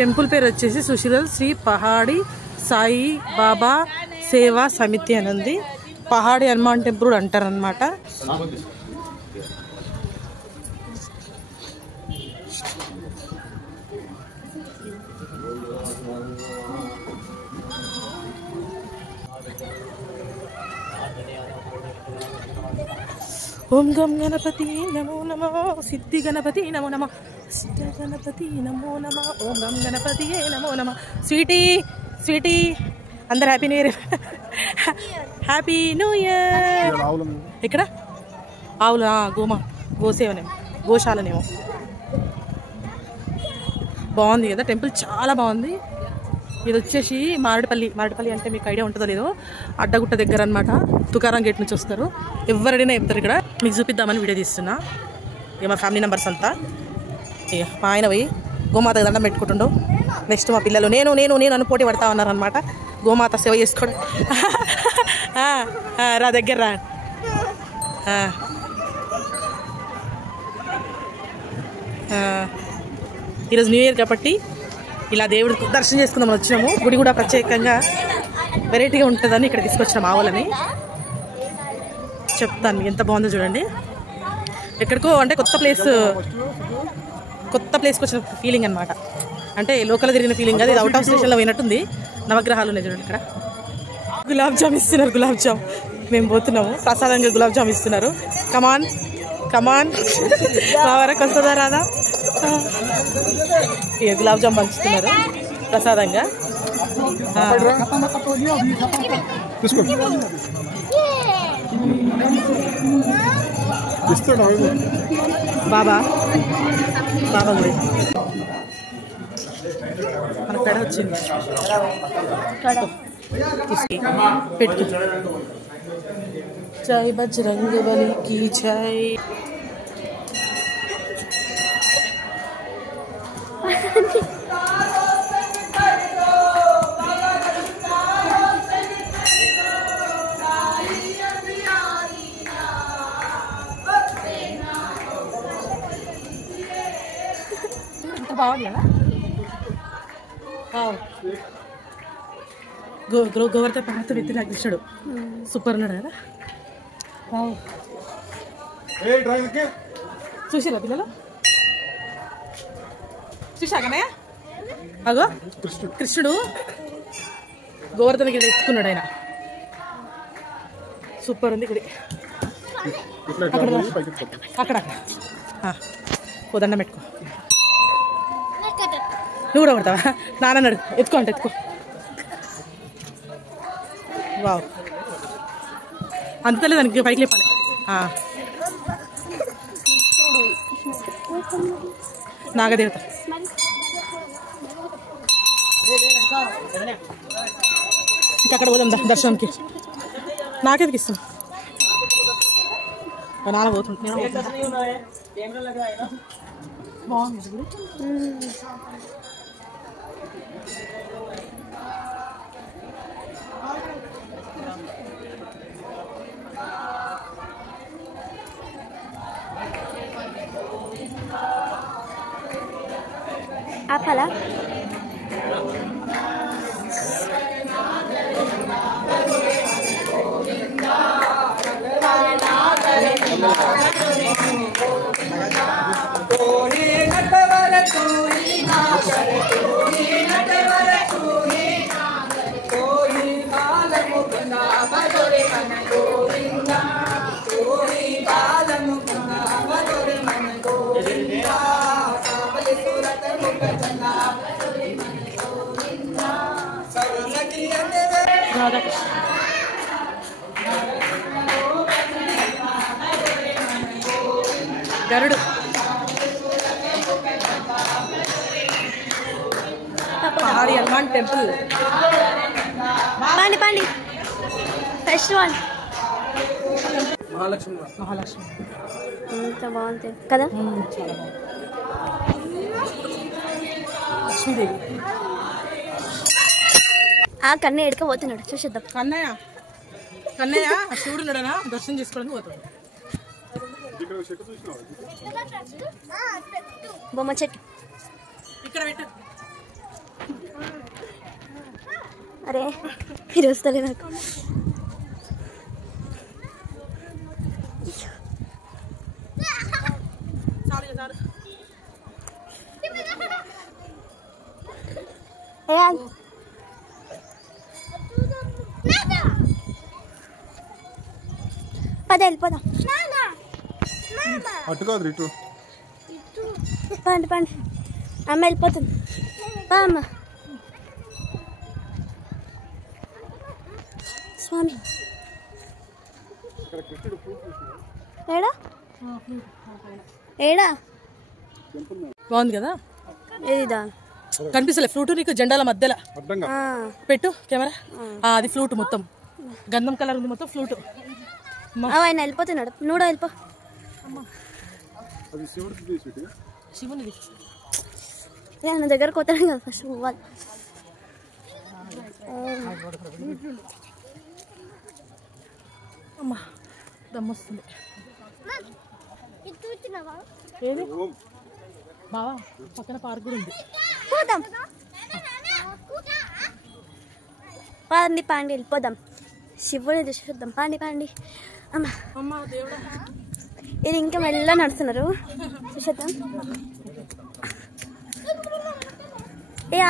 Temple పేరు వచ్చేసి సుశీల శ్రీ పహాడి సాయి బాబా సేవా సమితి అని ఉంది. పహాడి హనుమాన్ టెంపుల్ అంటారనమాట. ఓం గం గణపతి నమో నమః సిద్ధి గణపతి నమో నమః అష్ట గణపతి నమో నమః ఓం గం గణపతి నమో నమః. స్వీటీ అందరు happy new year. Happy new year. ఇక్కడ ఆవులా గోసేవనేమో గోశాలనేమో. బాగుంది కదా టెంపుల్, చాలా బాగుంది. ఇది వచ్చేసి మారేడుపల్లి అంటే మీకు ఐడియా ఉంటుందో లేదో, అడ్డగుట్ట దగ్గర అనమాట. తుకారాం గేట్ నుంచి వస్తారు, ఎవరైనా చెప్తారు. ఇక్కడ మీకు చూపిద్దామని వీడియో తీస్తున్నా. ఇక మా ఫ్యామిలీ మెంబర్స్ అంతా. ఇక మా ఆయన పోయి గోమాత దండం పెట్టుకుంటుండో. నెక్స్ట్ మా పిల్లలు నేను నేను నేను అని పోటీ పడతా ఉన్నారనమాట. గోమాత సేవ చేసుకోవడం. రా దగ్గర రా. ఈరోజు న్యూ ఇయర్ కాబట్టి ఇలా దేవుడి దర్శనం చేసుకుందామని వచ్చినాము. గుడి కూడా ప్రత్యేకంగా వెరైటీగా ఉంటుందని ఇక్కడ తీసుకొచ్చినాము ఆవులని. చెప్తాను ఎంత బాగుందో చూడండి. ఎక్కడికో అంటే కొత్త ప్లేస్కి వచ్చిన ఫీలింగ్ అనమాట. అంటే లోకల్ తిరిగిన ఫీలింగ్ కాదు, ఇది అవుట్ ఆఫ్ స్టేషన్లో పోయినట్టుంది. నవగ్రహాలు ఉన్నాయి చూడండి. ఇక్కడ గులాబ్ జామ్ ఇస్తున్నారు. గులాబ్ జామ్ మేము పోతున్నాము. ప్రసాదంగా గులాబ్ జామ్ ఇస్తున్నారు. కమాన్ మా వరకు వస్తుందా రాదా? ఇక గులాబ్ జామ్ పంచుతున్నారు ప్రసాదంగా. బాబా గుడి మన కడ వచ్చింది. పెట్టు. జై బజరంగ బలికి జై. బాగుంది కదా. గోవర్ధన పర్వతం ఎత్తి నాకు ఇచ్చాడు. సూపర్ ఉన్నాడు కదా. చూసారా పిల్లలు? చూసాకనే అగో కృష్ణుడు గోవర్ధనకి ఎత్తుకున్నాడు ఆయన. సూపర్ ఉంది గుడి. అక్కడ ఓ దండం పెట్టుకో. నువ్వు కూడా కొడతావా? నాన్నన్నాడు ఎత్తుకో అంటే ఎత్తుకో. వావ్ అంతలేదు దానికి పైకి లేపాలి. నాగదేవత ఇంకక్కడ పోదాం దర్శనంకి. నాకెందుకు ఇస్తాను? నాన్న పోతుంది. బాగుంది. ఆపాలా? గరుడు పహాడి హనుమాన్ టెంపుల్. పండి ఫెస్టివల్ మహాలక్ష్మి ఎంత బాగుంది కదా. చాలా బాగుంది. లక్ష్మీదేవి. ఆ కన్నయ్య ఎడకపోతున్నాడు, చూసేద్దాం. కన్నయ్య శివుడు ఉన్నాడనా దర్శనం చేసుకోవడానికి పోతాడు. బొమ్మ చెట్టు ఇక్కడ పెట్టు. అరే ఇది వస్తలే నాకు. పద వెళ్ళిపోదాం. పండి పండి అమ్మ వెళ్ళిపోతుంది. అమ్మ స్వామి ఏడా ఏడా బాగుంది కదా, ఏదిదా కనిపిస్తలే ఫ్లూట్ నీకు జెండాల మధ్యలో పెట్టు కెమెరా. అది ఫ్లూట్ మొత్తం గంధం కలర్ ఉంది, మొత్తం ఫ్లూట్. ఆయన వెళ్ళిపోతున్నాడు, నువ్వు వెళ్ళిపో. శివునిది నా దగ్గరకు వస్తాడు కదా ఫస్ట్ పోవాలి. అమ్మా దమ్మొస్తుంది. ఏది బావా పక్కన పార్క్ కూడా ఉంది. పోదాం పాండి పాండి వెళ్ళిపోదాం. శివుని చూద్దాం. పాండి పాండి. అమ్మ అమ్మ దేవుడా, ఇది ఇంకా మెల్ల నడుస్తున్నారు. చూసేద్దాం. ఏ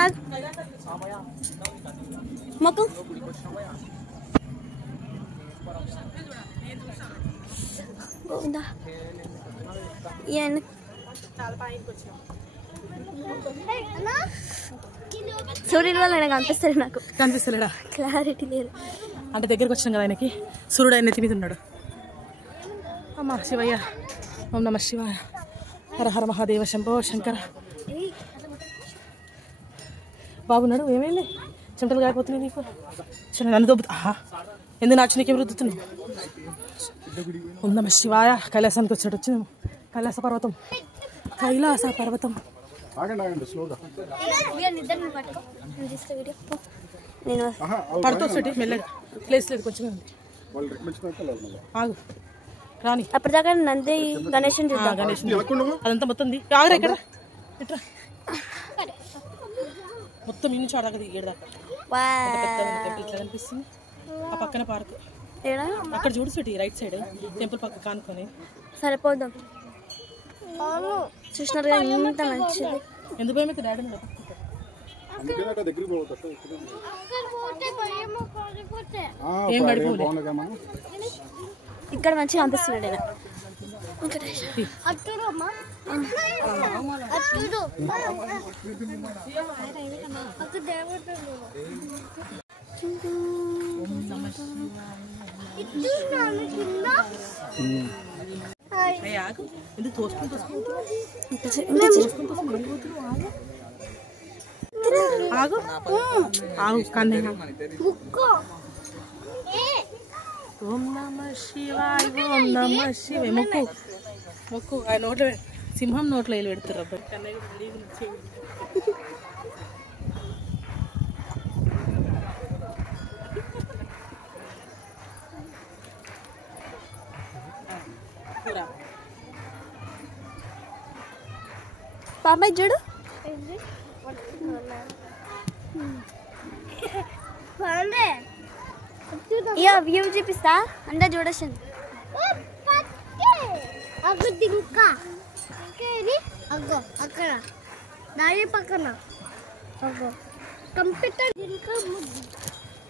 మొక్కు ఉందా సూర్యుడు వల్ల నాకు అనిపిస్తాడు. నాకు కనిపిస్తలేడా? క్లారిటీ లేదు. అంటే దగ్గరికి వచ్చినాం కదా ఆయనకి. సూర్యుడు ఆయన నెత్తి మీద ఉన్నాడు. అమ్మ శివయ్య, ఓం నమ శివాయ, హర హర మహాదేవ శంభో శంకర. బాగున్నాడు. ఏమైంది? చెమటలు కాకపోతున్నాయి నీకు? నన్ను దొబ్బుతా. ఎందుకు నాచు నీకేం రుద్దుతున్నావు? ఓం నమ శివాయ. కైలాసానికి వచ్చాడు. వచ్చినాము. కైలాస పర్వతం, కైలాస పర్వతం. నేను పడుతుంది మెల్లగా, ప్లేస్ లేదు, కొంచెమే ఉంది. ఆగు రాని. అప్పటిదాకా నంది గణేష్ గణేష్ అదంతా మొత్తం ఆగరా ఇక్కడ ఇట్రా. మొత్తం ఇన్ని చాడదాకా ఏడదాకా టెంపుల్ ఇట్లా కనిపిస్తుంది. ఆ పక్కన పార్క్ అక్కడ చూడు స్వీటీ, రైట్ సైడ్ టెంపుల్ పక్క కానుకొని. సరిపోదాం. చూసినారు ఎంత మంచిది. ఎందుకు భయం అయితే డాడీ ఏం గడిపోలే. ఇక్కడ మంచిగా అనిపిస్తున్నాడు ఆయన. ఎందుకు తోసుకుంటూ ఆగు ఆగు కన్నయ్య. ఓం నమ శివాయ, ఓం నమ శివాయ. మొక్కు మొక్కు. ఆ నోట్లో సింహం నోట్లో వెళ్ళి పెడతారు అబ్బాయి. కన్నయ్య బాబాయ్ చూడు. ఇక వ్యూ చూపిస్తా. అంతా చూడొచ్చు. అక్కడ దాని పక్కన కంప్యూటర్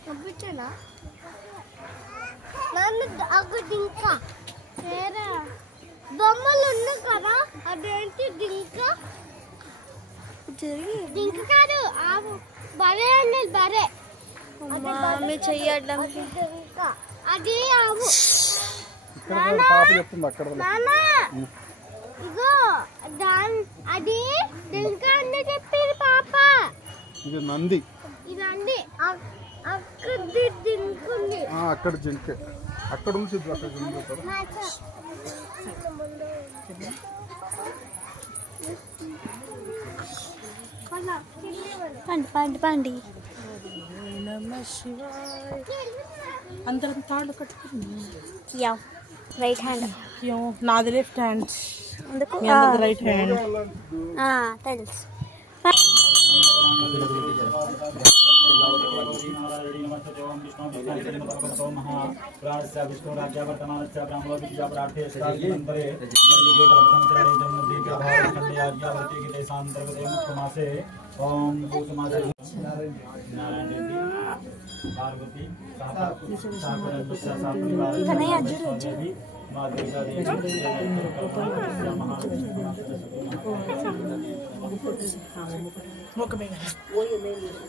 కంప్యూటరా నన్ను అక్కడ ఇంకా వేరే బొమ్మలు ఉన్నాయి కదా, అదేంటి డింక డింక కాదు, బరే అండి బరే. మమ్మీ చెయ్యడం అది ఆవు. ఇగో అది డింక అని చెప్పింది పాప. ఇది నంది. ఇదండి అక్కడ డింక ఉంది. అక్కడ జింక అక్కడ ఉంది. పండి పండి పండి. అందరం తాళ్ళు కట్టుకుంది. Yeah right hand. నాది లెఫ్ట్ హ్యాండ్. అందుకు రైట్ హ్యాండ్ తెలుసు. महापुराणस्य विष्णुराज्य वर्तमानस्य ब्राह्मणो विद्या प्रार्थे स्तान्तरे मुक्तमासे ओम भूतमासे नारायण रेड्डी पार्वती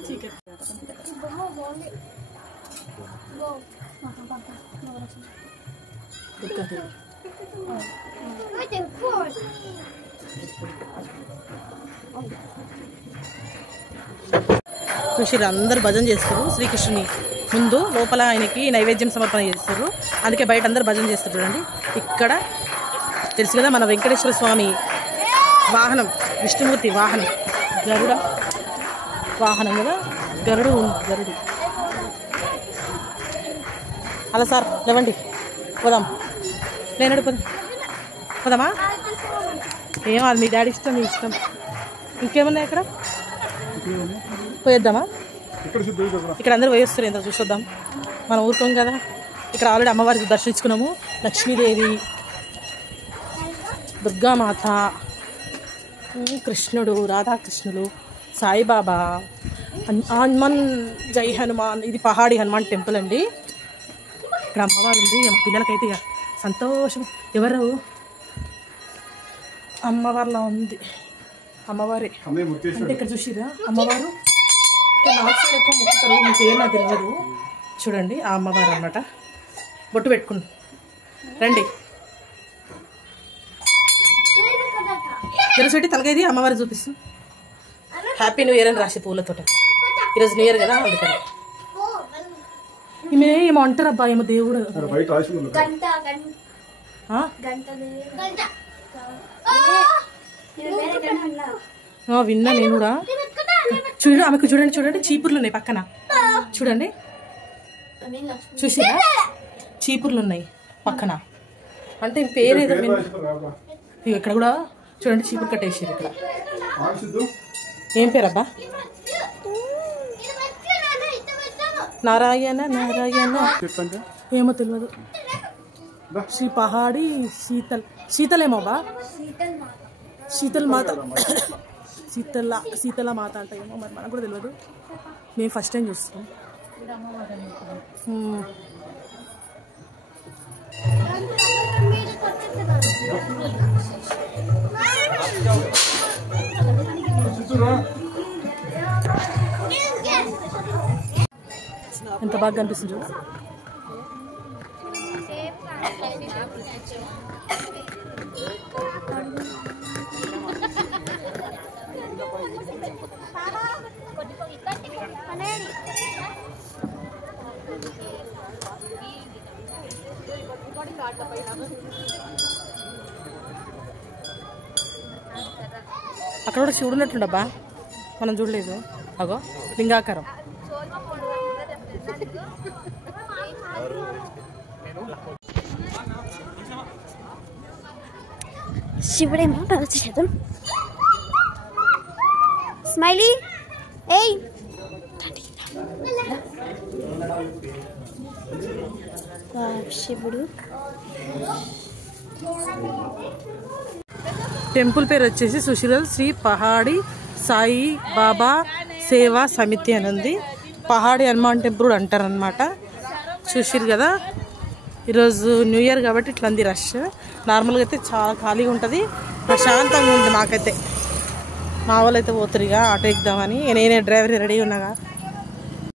ठीक है చూసిర్రు అందరు భజన చేస్తారు శ్రీకృష్ణుని ముందు లోపల ఆయనకి నైవేద్యం సమర్పణ చేస్తారు అందుకే బయట అందరు భజన చేస్తారు చూడండి ఇక్కడ తెలుసు కదా మన వెంకటేశ్వర స్వామి వాహనం విష్ణుమూర్తి వాహనం గరుడ వాహనం కదా గరుడు అలా సార్ లేవండి పోదాం లేనడు పోదామా ఏమో అది మీ డాడీ ఇష్టం మీ ఇష్టం ఇంకేమన్నా ఇక్కడ పోయేద్దామా ఇక్కడ అందరూ పోయేస్తారు ఎంత చూసొద్దాం మనం ఊరుకోం కదా ఇక్కడ ఆల్రెడీ అమ్మవారికి దర్శించుకున్నాము లక్ష్మీదేవి దుర్గామాత కృష్ణుడు రాధాకృష్ణులు సాయిబాబా హనుమాన్ జై హనుమాన్ ఇది పహాడి హనుమాన్ టెంపుల్ అండి ఇక్కడ అమ్మవారు ఉంది పిల్లలకైతే ఇక సంతోషం ఎవరు అమ్మవారిలా ఉంది అమ్మవారే అంటే ఇక్కడ చూసిరా అమ్మవారు నార్త్ సైడ్ ఎక్కువ మొక్కుతారు మీకు ఏమన్నా తెలియదు చూడండి ఆ అమ్మవారు అన్నమాట బొట్టు పెట్టుకుంది రండి తెలుసు తలకైది అమ్మవారు చూపిస్తుంది హ్యాపీ న్యూ ఇయర్ అని రాసే పూలతో ఈరోజు న్యూ ఇయర్ కదా అందుకని ఈమె ఏమో అంటారబ్బా ఏమో దేవుడు విన్నా నేను కూడా చూడండి ఆమెకు చూడండి చీపుర్లు ఉన్నాయి పక్కన చూడండి చూసిరా చీపుర్లు ఉన్నాయి పక్కన అంటే పేరేదో ఇక్కడ కూడా చూడండి చీపురు కట్టేసారు ఇక్కడ ఏం పేరబ్బా నారాయణ ఏమో తెలియదు శ్రీ పహాడి శీతలేమో బా శీతల్ మాత శీతల మాత అంటే ఏమో మరి మనకు కూడా తెలియదు మేము ఫస్ట్ టైం చూస్తాం ఎంత బాగా కనిపిస్తుంది చూడు అక్కడ కూడా శివుడు ఉన్నట్లుండబ్బా మనం చూడలేదు అగో లింగాకారం శివుడేమో ప్రదర్శించదు స్మైలీ ఏయ్ శివుడు టెంపుల్ పేరు వచ్చేసి సుశీలల్ శ్రీ పహాడి సాయి బాబా సేవా సమితి అని ఉంది పహాడి హనుమాన్ టెంపుల్ అంటారనమాట చూసిరు కదా ఈరోజు న్యూ ఇయర్ కాబట్టి ఇట్లా ఉంది రష్ నార్మల్గా అయితే చాలా ఖాళీగా ఉంటుంది ప్రశాంతంగా ఉంది మాకైతే మా వాళ్ళు అయితే పోతారు ఇక ఆటో ఎక్కుదామని నేనే డ్రైవర్ రెడీ ఉన్నాగా